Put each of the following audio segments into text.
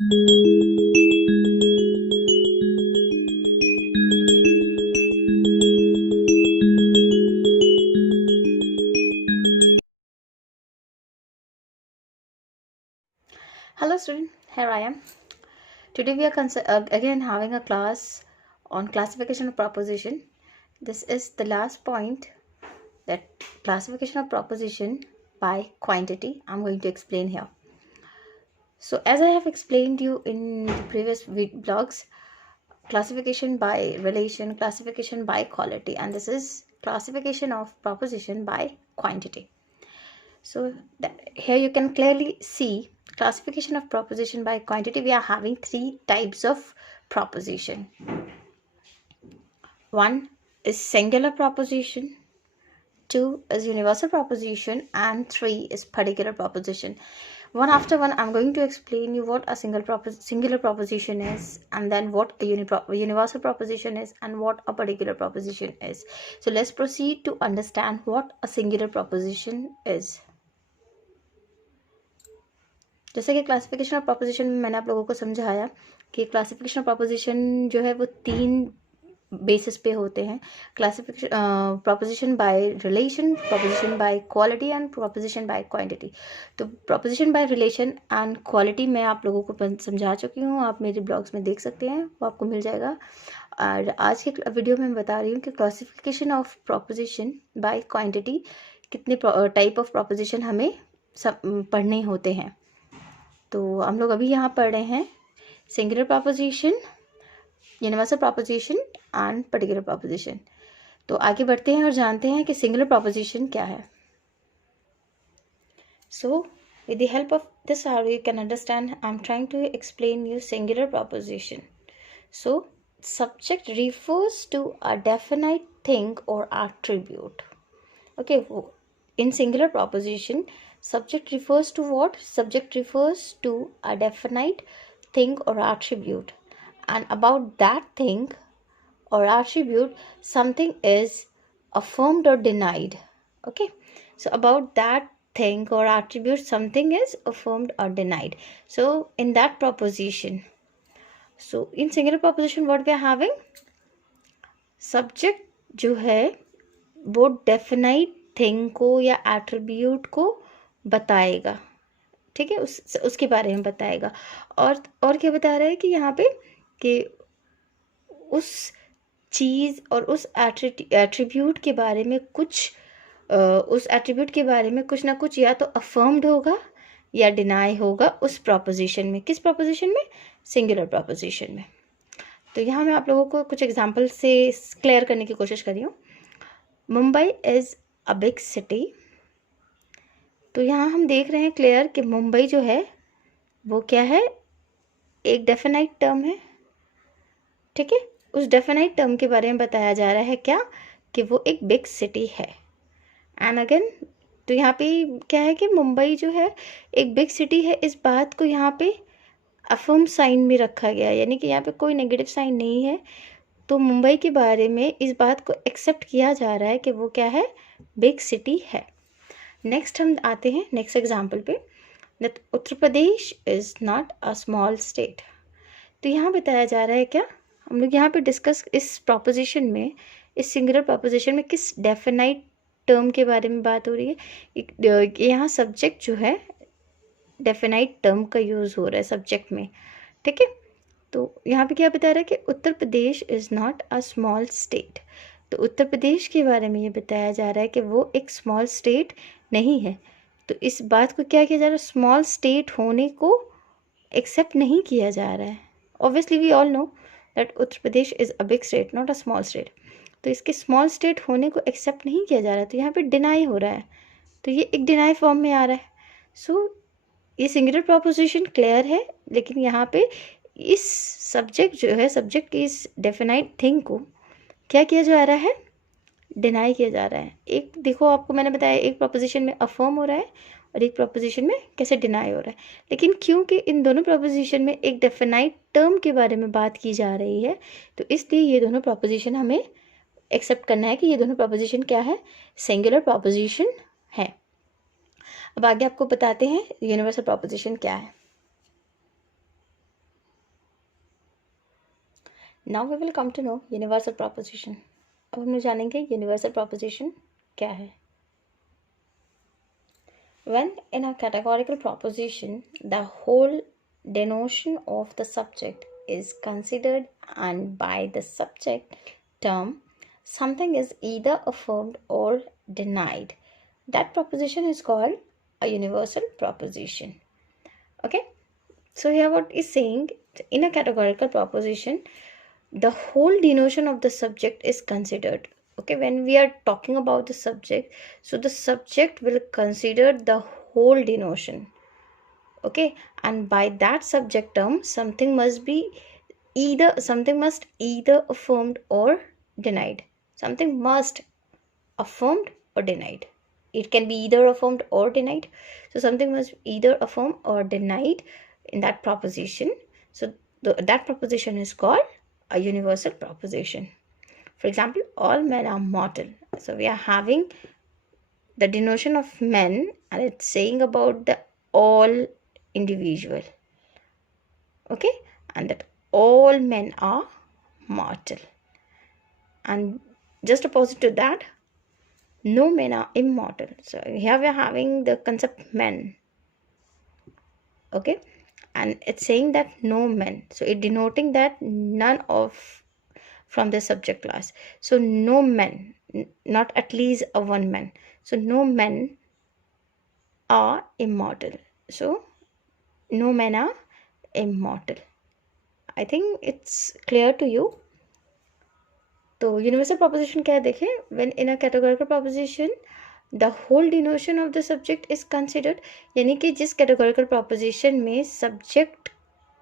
Hello student, here I am. Today we are again having a class on classification of proposition. This is the last point, that classification of proposition by quantity I'm going to explain here. So as I have explained you in the previous blogs, classification by relation, classification by quality, and this is classification of proposition by quantity. So here you can clearly see classification of proposition by quantity. We are having three types of proposition. One is singular proposition, two is universal proposition, and three is particular proposition. One after one, I'm going to explain you what a singular proposition is, and then what a universal proposition is, and what a particular proposition is. So let's proceed to understand what a singular proposition is. जैसे कि classification of proposition में मैंने आप लोगों को समझाया कि classification of proposition जो है वो तीन बेसिस पे होते हैं. Classification proposition by relation, proposition by quality and proposition by quantity. तो proposition by relation and quality मैं आप लोगों को समझा चुकी हूँ. आप मेरे ब्लॉग्स में देख सकते हैं, वो आपको मिल जाएगा. और आज के वीडियो में मैं बता रही हूँ कि classification of proposition by quantity, कितने टाइप ऑफ प्रोपोजिशन हमें पढ़ने होते हैं. तो हम लोग अभी यहाँ पढ़ रहे हैं singular proposition, universal proposition and particular proposition. तो आगे बढ़ते हैं और जानते हैं कि सिंगुलर प्रोपोजिशन क्या है. So with the help of this our you can understand. I am trying to explain you singular proposition. So subject refers to a definite thing or attribute. Okay, in singular proposition, subject refers to what? Subject refers to a definite thing or attribute, and about that thing or attribute something is affirmed or denied. Okay, so about that thing or attribute something is affirmed or denied. So in that proposition, so in singular proposition what we are having, subject जो है वो definite thing को या attribute को बताएगा. ठीक है, उसके बारे में बताएगा. और क्या बता रहा है कि यहाँ पे कि उस चीज़ और उस एट्रीब्यूट के बारे में कुछ उस एट्रीब्यूट के बारे में कुछ ना कुछ या तो अफर्म्ड होगा या डिनाई होगा उस प्रोपोजिशन में. किस प्रोपोजिशन में? सिंगुलर प्रोपोजिशन में. तो यहाँ मैं आप लोगों को कुछ एग्जांपल से क्लियर करने की कोशिश कर रही हूँ. Mumbai is a big city. तो यहाँ हम देख रहे हैं क्लियर कि मुंबई जो है वो क्या है, एक डेफिनाइट टर्म है. ठीक है, उस डेफिनाइट टर्म के बारे में बताया जा रहा है क्या, कि वो एक बिग सिटी है. एंड अगेन, तो यहाँ पे क्या है कि मुंबई जो है एक बिग सिटी है, इस बात को यहाँ पे अफर्म साइन में रखा गया है, यानी कि यहाँ पे कोई नेगेटिव साइन नहीं है. तो मुंबई के बारे में इस बात को एक्सेप्ट किया जा रहा है कि वो क्या है, बिग सिटी है. नेक्स्ट हम आते हैं नेक्स्ट एग्जाम्पल पे, that Uttar Pradesh is not a small state. तो यहाँ बताया जा रहा है क्या, हम लोग यहाँ पे डिस्कस इस प्रोपोजिशन में, इस सिंगुलर प्रोपोजिशन में किस डेफिनाइट टर्म के बारे में बात हो रही है. यहाँ सब्जेक्ट जो है डेफिनाइट टर्म का यूज़ हो रहा है सब्जेक्ट में. ठीक है, तो यहाँ पे क्या बता रहा है कि Uttar Pradesh is not a small state. तो उत्तर प्रदेश के बारे में ये बताया जा रहा है कि वो एक स्मॉल स्टेट नहीं है. तो इस बात को क्या किया जा रहा है, स्मॉल स्टेट होने को एक्सेप्ट नहीं किया जा रहा है. Obviously we all know that Uttar Pradesh is a big state, not a small state. तो इसके स्मॉल स्टेट होने को एक्सेप्ट नहीं किया जा रहा है, तो यहाँ पे डिनाई हो रहा है. तो ये एक डिनाई फॉर्म में आ रहा है. सो ये सिंगुलर प्रोपोजिशन क्लियर है, लेकिन यहाँ पे इस सब्जेक्ट जो है, सब्जेक्ट की इस डेफिनाइट थिंग को क्या किया जा रहा है, डिनाई किया जा रहा है. एक देखो, आपको मैंने बताया एक प्रोपोजिशन में अफर्म हो रहा है और एक प्रोपोजिशन में कैसे डिनाई हो रहा है. लेकिन क्योंकि इन दोनों प्रोपोजिशन में एक डेफिनाइट टर्म के बारे में बात की जा रही है, तो इसलिए ये दोनों प्रोपोजिशन हमें एक्सेप्ट करना है कि ये दोनों प्रोपोजिशन क्या है, सिंगुलर प्रोपोजिशन है. अब आगे आपको बताते हैं यूनिवर्सल प्रोपोजिशन क्या है. Now we will come to know universal proposition. अब हम लोग जानेंगे यूनिवर्सल प्रोपोजिशन क्या है। When in a categorical proposition the whole denotion of the subject is considered and by the subject term something is either affirmed or denied, that proposition is called a universal proposition. Okay, so here what is saying, in a categorical proposition the whole denotion of the subject is considered. Okay, when we are talking about the subject, so the subject will consider the whole denotion. Okay, and by that subject term something must either affirmed or denied. Something must affirmed or denied. It can be either affirmed or denied, so something must either affirm or denied in that proposition. So that proposition is called a universal proposition. For example, all men are mortal. So we are having the denotion of men and it's saying about the all individual. Okay, and that all men are mortal. And just opposite to that, no men are immortal. So here we are having the concept men. Okay, and it's saying that no men, so it denoting that none of from the subject class. So no men, not at least a one man, so no men are immortal. So no men are immortal. I think it's clear to you. तो universal proposition क्या है देखें, when in a categorical proposition the whole denotation of the subject is considered, यानी कि जिस categorical proposition में subject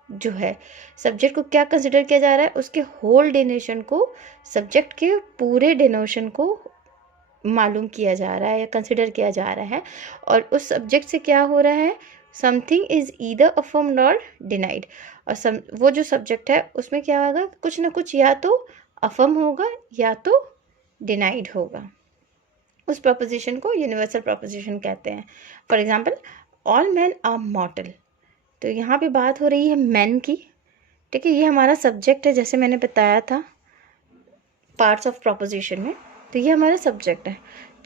जो है, सब्जेक्ट को क्या कंसिडर किया जा रहा है, उसके होल डिनोशन को, सब्जेक्ट के पूरे डिनोशन को मालूम किया जा रहा है या कंसिडर किया जा रहा है, और उस सब्जेक्ट से क्या हो रहा है, समथिंग इज ईदर अफर्म्ड और डिनाइड। और वो जो सब्जेक्ट है उसमें क्या होगा, कुछ ना कुछ या तो अफर्म होगा या तो डिनाइड होगा। उस प्रोपोजिशन को यूनिवर्सल प्रोपोजिशन कहते हैं। For example, all man are mortal. तो यहाँ पे बात हो रही है मैन की, ठीक है, ये हमारा सब्जेक्ट है, जैसे मैंने बताया था पार्ट्स ऑफ प्रोपोजिशन में, तो ये हमारा सब्जेक्ट है।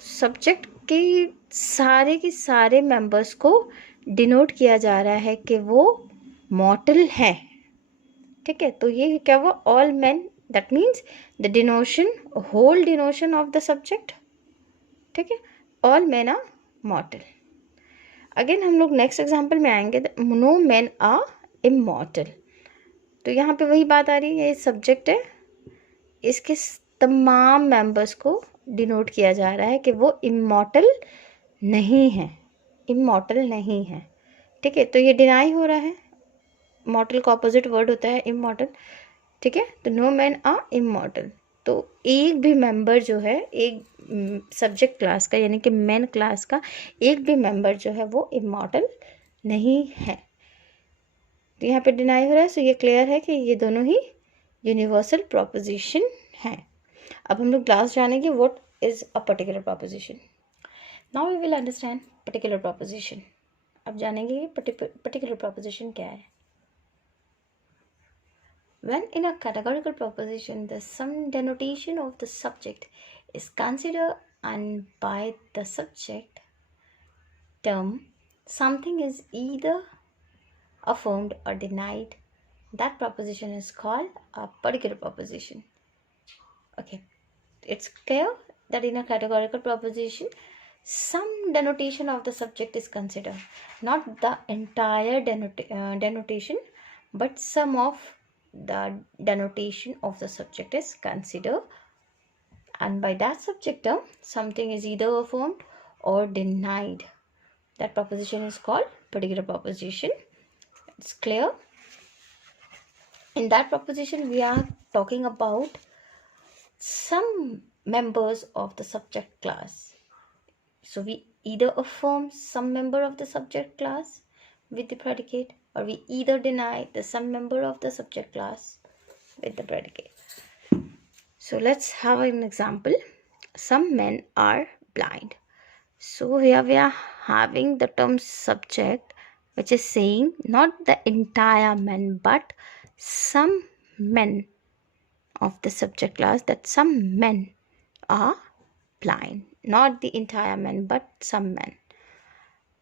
सब्जेक्ट के सारे मेंबर्स को डिनोट किया जा रहा है कि वो मॉर्टल है, ठीक है। तो ये क्या हुआ, all man, that means the denotation, whole denotation of the subject, ठीक है, all man are mortal. Again हम लोग नेक्स्ट एग्जाम्पल में आएंगे, नो मैन आर इमॉर्टल। तो यहाँ पे वही बात आ रही है, ये सब्जेक्ट है, इसके तमाम मेंबर्स को डिनोट किया जा रहा है कि वो इमॉर्टल नहीं है, इमॉर्टल नहीं है, ठीक है। तो ये डिनाई हो रहा है, मॉर्टल का ऑपोजिट वर्ड होता है इमॉर्टल, ठीक है। तो नो मैन आर इमॉर्टल। तो एक भी मेंबर जो है, एक सब्जेक्ट क्लास का यानी कि मैन क्लास का एक भी मेंबर जो है वो इमॉर्टल नहीं है। तो यहाँ पे डिनाई हो रहा है, सो ये क्लियर है कि ये दोनों ही यूनिवर्सल प्रोपोजिशन है। अब हम लोग लास्ट जानेंगे what is a particular proposition. Now we will understand particular proposition. अब जानेंगे पर्टिकुलर प्रोपोजिशन क्या है। When in a categorical proposition the sum denotation of the subject is considered and by the subject term something is either affirmed or denied, that proposition is called a particular proposition. Okay, it's clear that in a categorical proposition some denotation of the subject is considered, not the entire denotation, but some of the denotation of the subject is considered, and by that subject term something is either affirmed or denied. That proposition is called particular proposition. It's clear. In that proposition we are talking about some members of the subject class. So we either affirm some member of the subject class with the predicate, or we either deny the some member of the subject class with the predicate. So let's have an example. Some men are blind. So here we are having the term subject, which is saying not the entire men but some men of the subject class that some men are blind, not the entire men, but some men.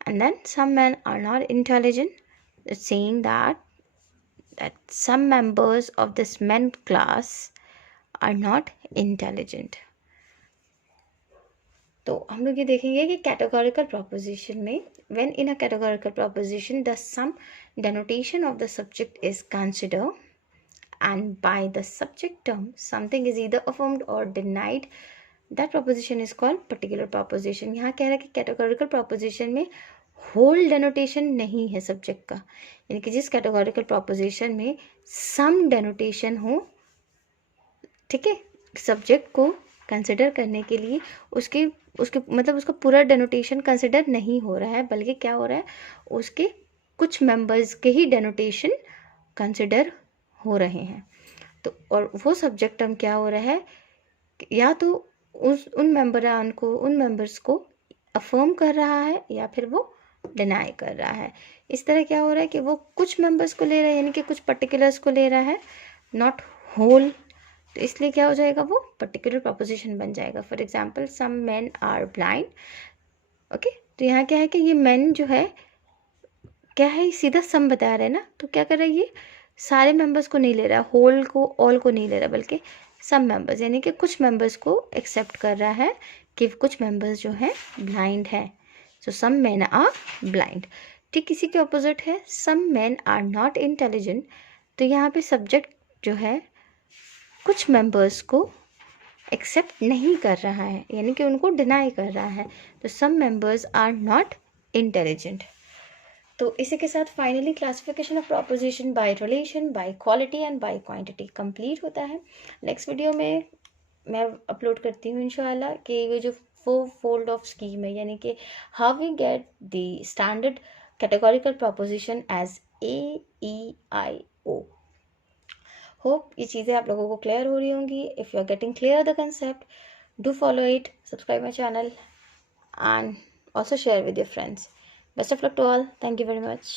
And then some men are not intelligent. It's saying that some members of this men class are not intelligent. तो हम लोग ये देखेंगे कि categorical proposition में when in a categorical proposition the sum denotation of the subject is considered and by the subject term something is either affirmed or denied, that proposition is called particular proposition. यहाँ कह रहा है कि categorical proposition में whole denotation नहीं है subject का, यानी कि जिस categorical proposition में some denotation हो, ठीक है, subject को कंसिडर करने के लिए उसके मतलब उसका पूरा डेनोटेशन कंसिडर नहीं हो रहा है, बल्कि क्या हो रहा है, उसके कुछ मेंबर्स के ही डेनोटेशन कंसिडर हो रहे हैं. तो और वो सब्जेक्ट टर्म क्या हो रहा है, या तो उन मेंबर्स को अफर्म कर रहा है या फिर वो डिनाई कर रहा है. इस तरह क्या हो रहा है कि वो कुछ मेंबर्स को ले रहा है, यानी कि कुछ पर्टिकुलर्स को ले रहा है, नॉट होल. तो इसलिए क्या हो जाएगा, वो पर्टिकुलर प्रोपोजिशन बन जाएगा. For example some men are blind. Okay, तो यहाँ क्या है कि ये मेन जो है क्या है, सीधा सम बता रहे हैं ना, तो क्या कर रहा है, ये सारे मेंबर्स को नहीं ले रहा, होल को ऑल को नहीं ले रहा, बल्कि सम मेंबर्स यानी कि कुछ मेंबर्स को एक्सेप्ट कर रहा है कि कुछ मेंबर्स जो हैं ब्लाइंड है. So some men are blind. ठीक इसी के ऑपोजिट है some men are not intelligent. तो यहाँ पे सब्जेक्ट जो है कुछ मेंबर्स को एक्सेप्ट नहीं कर रहा है, यानी कि उनको डिनाई कर रहा है. तो some members are not intelligent. तो इसी के साथ finally classification of proposition by relation, by quality and by quantity complete होता है. नेक्स्ट वीडियो में मैं अपलोड करती हूँ इंशाल्लाह कि ये जो 4 फोल्ड ऑफ स्कीम है, यानी कि how we get the standard categorical proposition as AEIO. Hope ये चीज़ें आप लोगों को क्लियर हो रही होंगी. If you are getting clear the concept, do follow it, subscribe my channel and also share with your friends. Best of luck to all. Thank you very much.